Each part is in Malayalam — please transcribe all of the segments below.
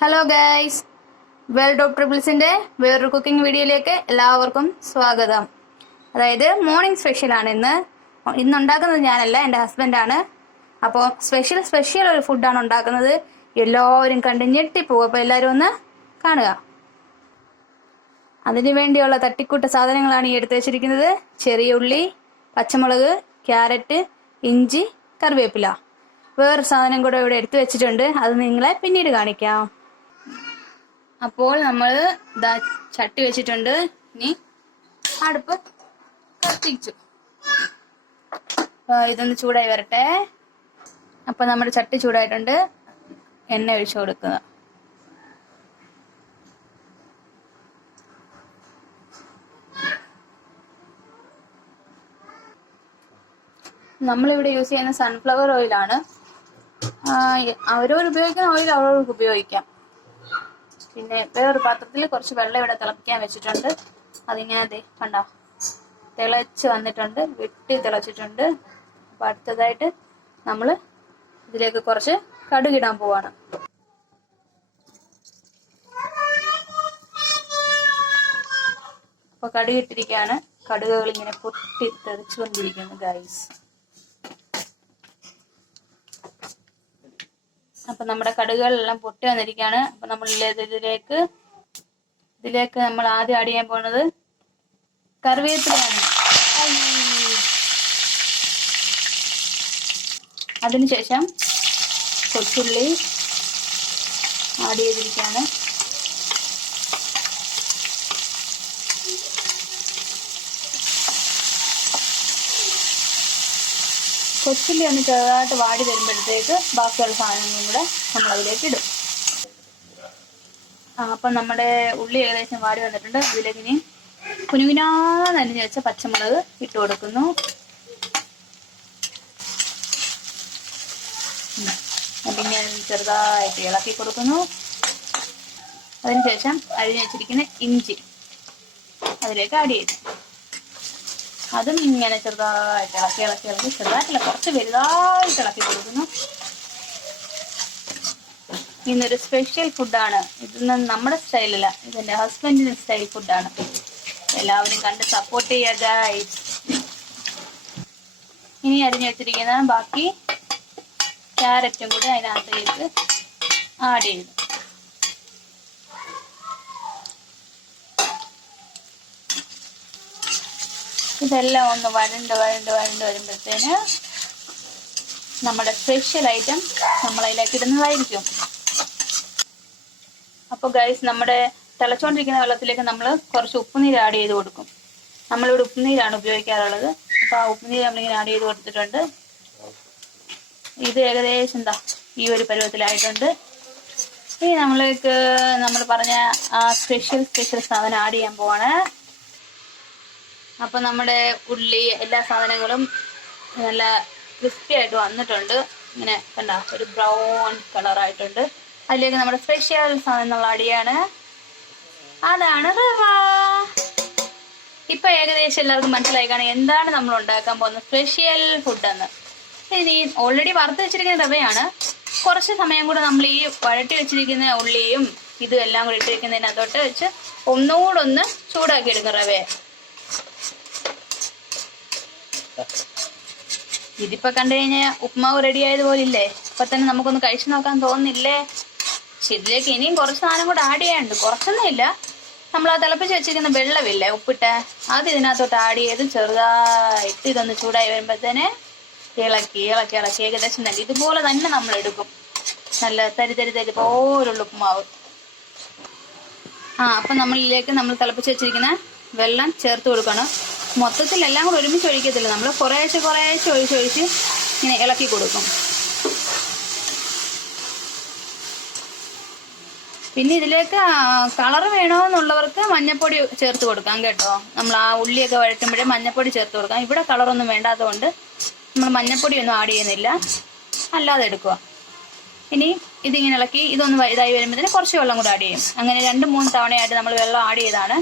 ഹലോ ഗൈസ് വെൽ ഡോക്ടർ ട്രിപ്പിൾസിന്റെ വേറൊരു കുക്കിംഗ് വീഡിയോയിലേക്ക് എല്ലാവർക്കും സ്വാഗതം. അതായത് മോർണിംഗ് സ്പെഷ്യലാണ് ഇന്ന്. ഇന്ന് ഉണ്ടാക്കുന്നത് ഞാനല്ല എന്റെ ഹസ്ബൻഡാണ് അപ്പോൾ സ്പെഷ്യൽ സ്പെഷ്യൽ ഒരു ഫുഡാണ് ഉണ്ടാക്കുന്നത്. എല്ലാവരും കണ്ട് ഞെട്ടിപ്പോകും അപ്പോൾ എല്ലാവരും ഒന്ന് കാണുക. അതിനു വേണ്ടിയുള്ള തട്ടിക്കൂട്ട സാധനങ്ങളാണ് ഈ എടുത്തു വെച്ചിരിക്കുന്നത്. ചെറിയ ഉള്ളി പച്ചമുളക് ക്യാരറ്റ് ഇഞ്ചി കറിവേപ്പില. വേറൊരു സാധനം കൂടെ ഇവിടെ എടുത്തു വെച്ചിട്ടുണ്ട്. അത് നിങ്ങളെ പിന്നീട് കാണിക്കാം. അപ്പോൾ നമ്മൾ ഇതാ ചട്ടി വെച്ചിട്ടുണ്ട്. ഇനി അടുപ്പ് കത്തിച്ചു. ഇതൊന്ന് ചൂടായി വരട്ടെ. അപ്പൊ നമ്മുടെ ചട്ടി ചൂടായിട്ടുണ്ട്. എണ്ണ ഒഴിച്ചു കൊടുക്കുക. നമ്മളിവിടെ യൂസ് ചെയ്യുന്ന സൺഫ്ലവർ ഓയിലാണ് അവരവർ ഉപയോഗിക്കുന്ന ഓയിൽ അവരവർക്ക് ഉപയോഗിക്കാം. പിന്നെ വേറൊരു പാത്രത്തിൽ കുറച്ച് വെള്ളം ഇവിടെ തിളപ്പിക്കാൻ വെച്ചിട്ടുണ്ട്. അതിങ്ങനെ ദേ കണ്ടോ? തിളച്ച് വന്നിട്ടുണ്ട്. വെട്ടി തിളച്ചിട്ടുണ്ട്. അപ്പൊ അടുത്തതായിട്ട് നമ്മൾ ഇതിലേക്ക് കുറച്ച് കടുകിടാൻ പോവാണ്. അപ്പൊ കടുകിട്ടിരിക്കുകയാണ് കടുകുകൾ ഇങ്ങനെ പൊട്ടി തെറിച്ചുകൊണ്ടിരിക്കുന്നു ഗൈസ് അപ്പൊ നമ്മുടെ കടുകുകളെല്ലാം പൊട്ടി വന്നിരിക്കുകയാണ്. അപ്പൊ നമ്മൾ ഇതിലേക്ക് ഇതിലേക്ക് നമ്മൾ ആദ്യം ആഡ് ചെയ്യാൻ പോണത് കറിവേപ്പിലയാണ്. അതിനുശേഷം കൊച്ചുള്ളി ആഡ് ചെയ്തിരിക്കുകയാണ്. കൊച്ചുള്ളി ഒന്ന് ചെറുതായിട്ട് വാടി വരുമ്പോഴത്തേക്ക് ബാക്കിയുള്ള സാധനങ്ങളും കൂടെ നമ്മൾ അതിലേക്ക് ഇടും. അപ്പം നമ്മുടെ ഉള്ളി ഏകദേശം വാടി വന്നിട്ടുണ്ട്. അതിലേക്ക് ഇനി കുനുകുനാന്ന് നനഞ്ഞു വെച്ച പച്ചമുളക് ഇട്ട് കൊടുക്കുന്നു. പിന്നെ ചെറുതായിട്ട് ഇളക്കി കൊടുക്കുന്നു. അതിനുശേഷം അരിഞ്ഞു വെച്ചിരിക്കുന്ന ഇഞ്ചി അതിലേക്ക് ആഡ് ചെയ്തു. അതും ഇങ്ങനെ ചെറുതായിട്ട് ഇളക്കി ഇളക്കി ഇളക്കി ചെറുതായിട്ടില്ല കുറച്ച് വലുതായിട്ട് ഇളക്കി കൊടുക്കുന്നു. ഇന്നൊരു സ്പെഷ്യൽ ഫുഡാണ് ഇതൊന്നും നമ്മുടെ സ്റ്റൈലല്ല ഇതെന്റെ ഹസ്ബൻഡിന്റെ സ്റ്റൈൽ ഫുഡാണ് എല്ലാവരും കണ്ട് സപ്പോർട്ട് ചെയ്യുക. ഇനി അരിഞ്ഞു വെച്ചിരിക്കുന്ന ബാക്കി ക്യാരറ്റും കൂടി അതിനകത്തേക്ക് ആഡ് ചെയ്തു ഇതെല്ലാം ഒന്ന് വരണ്ട് വരണ്ട് വരണ്ട് വരുമ്പോഴത്തേന് നമ്മുടെ സ്പെഷ്യൽ ഐറ്റം നമ്മൾ അതിലേക്ക് ഇടുന്നതായിരിക്കും. അപ്പോൾ ഗൈസ് നമ്മുടെ തിളച്ചുകൊണ്ടിരിക്കുന്ന വെള്ളത്തിലേക്ക് നമ്മൾ കുറച്ച് ഉപ്പുനീര് ആഡ് ചെയ്ത് കൊടുക്കും. നമ്മളിവിടെ ഉപ്പുനീരാണ് ഉപയോഗിക്കാറുള്ളത്. അപ്പോൾ ആ ഉപ്പുനീര് നമ്മളിങ്ങനെ ആഡ് ചെയ്ത് കൊടുത്തിട്ടുണ്ട്. ഇത് ഏകദേശം എന്താ ഈ ഒരു പരുവത്തിലായിട്ടുണ്ട്. ഇനി നമ്മൾക്ക് നമ്മൾ പറഞ്ഞ ആ സ്പെഷ്യൽ സ്പെഷ്യൽ സാധനം ആഡ് ചെയ്യാൻ പോവാണ്. അപ്പൊ നമ്മുടെ ഉള്ളി എല്ലാ സാധനങ്ങളും നല്ല ക്രിസ്പി ആയിട്ട് വന്നിട്ടുണ്ട്. ഇങ്ങനെ കണ്ട ഒരു ബ്രൗൺ കളറായിട്ടുണ്ട് അതിലേക്ക് നമ്മുടെ സ്പെഷ്യൽ സാധനം എന്നുള്ള അടിയാണ്. അതാണ് റവ. ഇപ്പൊ ഏകദേശം എല്ലാവർക്കും മനസ്സിലായി കാണാൻ എന്താണ് നമ്മൾ ഉണ്ടാക്കാൻ പോകുന്ന സ്പെഷ്യൽ ഫുഡ് എന്ന്. ഇനി ഓൾറെഡി വറുത്ത് വെച്ചിരിക്കുന്ന റവയാണ്. കുറച്ച് സമയം കൂടെ നമ്മൾ ഈ വഴട്ടി വെച്ചിരിക്കുന്ന ഉള്ളിയും ഇതും എല്ലാം കൂടി ഇട്ടിരിക്കുന്നതിനകത്തോട്ട് വെച്ച് ഒന്നുകൂടെ ഒന്ന് ചൂടാക്കി എടുക്കും റവയെ. ഇതിപ്പോ കണ്ടു കഴിഞ്ഞാൽ ഉപ്മാവ് റെഡി ആയതുപോലെ ഇല്ലേ ഇപ്പൊ തന്നെ നമുക്കൊന്ന് കഴിച്ചു നോക്കാൻ തോന്നുന്നില്ലേ? പക്ഷെ ഇതിലേക്ക് ഇനിയും കുറച്ച് സാധനം കൂടെ ആഡ് ചെയ്യാനുണ്ട്. കുറച്ചൊന്നും ഇല്ല. നമ്മൾ ആ തിളപ്പിച്ച് വെച്ചിരിക്കുന്ന വെള്ളമില്ലേ ഉപ്പിട്ട്? അത് ഇതിനകത്തോട്ട് ആഡ് ചെയ്ത് ചെറുതായിട്ട് ഇതൊന്ന് ചൂടായി വരുമ്പോഴത്തേന് ഇളക്കി ഇളക്കി ഇളക്കി ഏകദേശം തന്നെ. ഇതുപോലെ തന്നെ നമ്മൾ എടുക്കും. നല്ല തരി തരി തരി പോലുള്ള ഉപ്പുമാവ് ആ അപ്പം നമ്മളിലേക്ക് നമ്മൾ തിളപ്പിച്ച് വെച്ചിരിക്കുന്ന വെള്ളം ചേർത്ത് കൊടുക്കണം. മൊത്തത്തിൽ എല്ലാം കൂടെ ഒരുമിച്ച് ഒഴിക്കത്തില്ല. നമ്മൾ കുറേശ്ശെ കുറേശ്ശെ ഒഴിച്ച് ഒഴിച്ച് ഇങ്ങനെ ഇളക്കി കൊടുക്കും. പിന്നെ ഇതിലേക്ക് കളർ വേണമെന്നുള്ളവർക്ക് മഞ്ഞപ്പൊടി ചേർത്ത് കൊടുക്കാം കേട്ടോ. നമ്മൾ ആ ഉള്ളിയൊക്കെ വഴറ്റുമ്പോഴേ മഞ്ഞപ്പൊടി ചേർത്ത് കൊടുക്കാം. ഇവിടെ കളറൊന്നും വേണ്ടാത്തതുകൊണ്ട് നമ്മൾ മഞ്ഞപ്പൊടി ഒന്നും ആഡ് ചെയ്യുന്നില്ല. അല്ലാതെ എടുക്കുക. ഇനി ഇതിങ്ങനെ ഇളക്കി ഇതൊന്ന് ഇതായി വരുമ്പോഴത്തേന് കുറച്ച് വെള്ളം കൂടെ ആഡ് ചെയ്യും. അങ്ങനെ രണ്ട് മൂന്ന് തവണയായിട്ട് നമ്മൾ വെള്ളം ആഡ് ചെയ്താണ്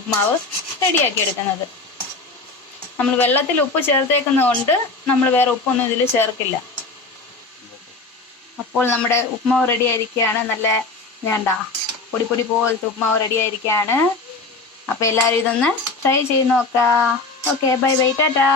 ഉപ്മാവ് റെഡിയാക്കി എടുക്കുന്നത്. നമ്മൾ വെള്ളത്തിൽ ഉപ്പ് ചേർത്തേക്കുന്നതുകൊണ്ട് നമ്മൾ വേറെ ഉപ്പൊന്നും ഇതിൽ ചേർക്കില്ല. അപ്പോൾ നമ്മുടെ ഉപ്മാവ് റെഡി ആയിരിക്കുകയാണ് നല്ല വേണ്ട പൊടി പൊടി പോലത്തെ ഉപ്മാവ് റെഡി ആയിരിക്കുകയാണ് അപ്പോൾ എല്ലാവരും ഇതൊന്ന് ട്രൈ ചെയ്ത് നോക്കാം. Okay bye bye tata.